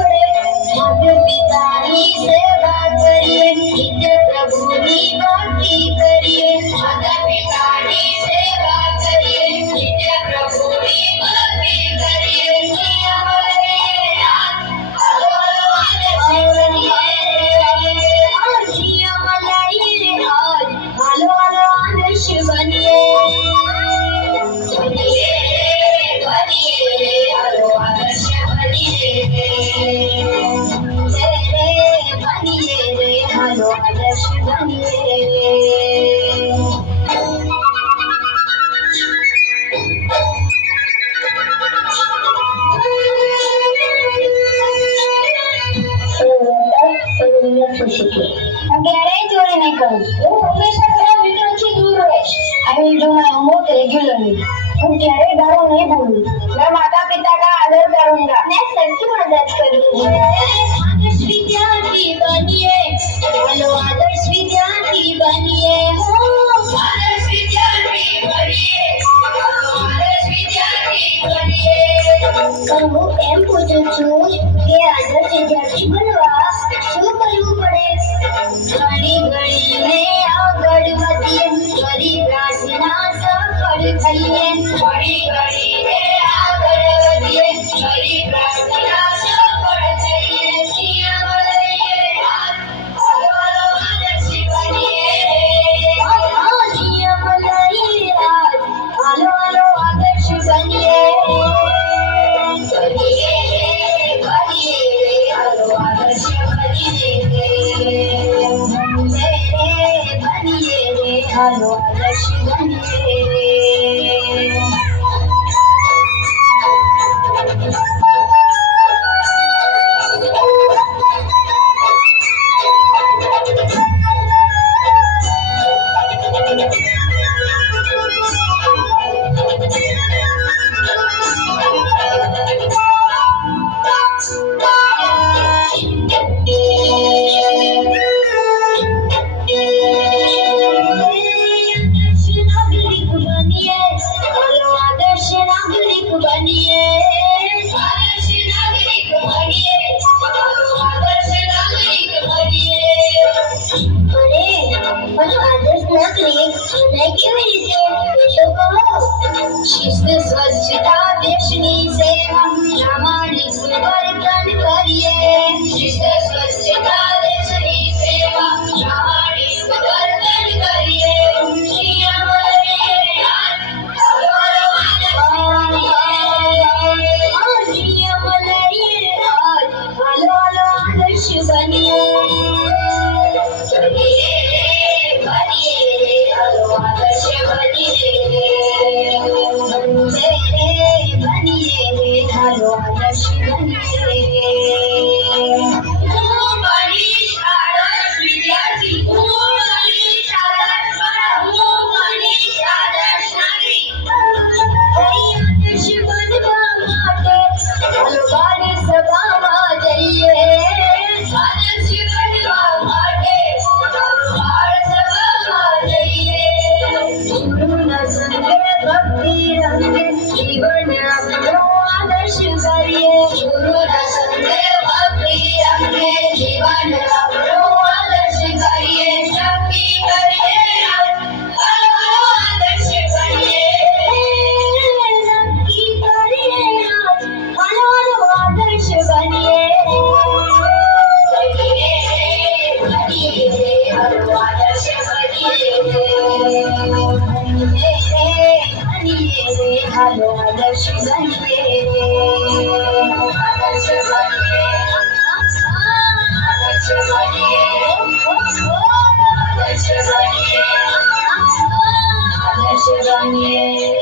पड़े। माता पिता की सेवा करिए, नित्य प्रभु की भक्ति करिए। माता पिता की सेवा करिए, नित्य प्रभु की भक्ति करिए। नियम रहिए हलो हलो आदर्श बनिए। बनिए बनिए हलो आदर्श बनिए। बनिए रे हलो आदर्श बनिए। ક્યારેય ચોરી નહીં કરું. હું હંમેશા ખરાબ મિત્રોથી દૂર રહીશ. I will do my homework regularly. હું ક્યારેય ગાળો નહીં બોલું. मैं माता पिता का आदर करूंगा. मैं सबकी मदद करूंगी. आदर्श विद्यार्थी बनिए. हेलो आदर्श विद्यार्थी बनिए. आदर्श विद्यार्थी बनिए. आदर्श विद्यार्थी बनिए. હું એમ પૂછું છું કે આદર્શ વિદ્યાર્થી બનવા શું કરવું પડે? ઘણી ઘણીને આગળ વધીએ, કરી પ્રાર્થના સફળ થઈએ. ઘણી ઘણીને આગળ વધીએ, કરી પ્રાર્થના સફળ થઈએ. નિયમ રહીએ હલો હલો આદર્શ બનીએ. નિયમ રહીએ હલો હલો આદર્શ બનીએ. बनिए बनिए हलो आदर्श बनिए। बनिए रे हलो आदर्श बनिए। शिस्त स्वच्छता देशनी सेवा प्रामाणिक वर्तन करिए. शिस्त स्वच्छता देशनी सेवा प्रामाणिक वर्तन करिए. नियम रहिए हलो हलो नियम रहिए हलो हलो आदर्श बनिए. बनिए बनिए हलो आदर्श बनिए. बनिए रे हलो आदर्श बनिए. હું બનીશ આદર્શ વિદ્યાર્થી. હું બનીશ આદર્શ બાળક. હું બનીશ આદર્શ નાગરિક. આદર્શ બનવા માટે હલો બાળ સભામાં જઈએ. આદર્શ બનવા માટે બાળ સભામાં જઈએ. ગુરુના સંગે ભક્તિ રંગે જીવન આપણો આદર્શ કરીએ. ગુરુના સંગે ભક્તિ રંગે જીવન આપણો આદર્શ કરીએ. નક્કી કરીએ હલો હલો આદર્શ બનીએ. નક્કી કરીએ હલો હલો આદર્શ બનીએ. બનીએ બનીએ હલો આદર્શ બનીએ. बनिए रे हलो आदर्श बनिए. आदर्श बनिए आदर्श बनिए आदर्श बनिए आदर्श बनिए.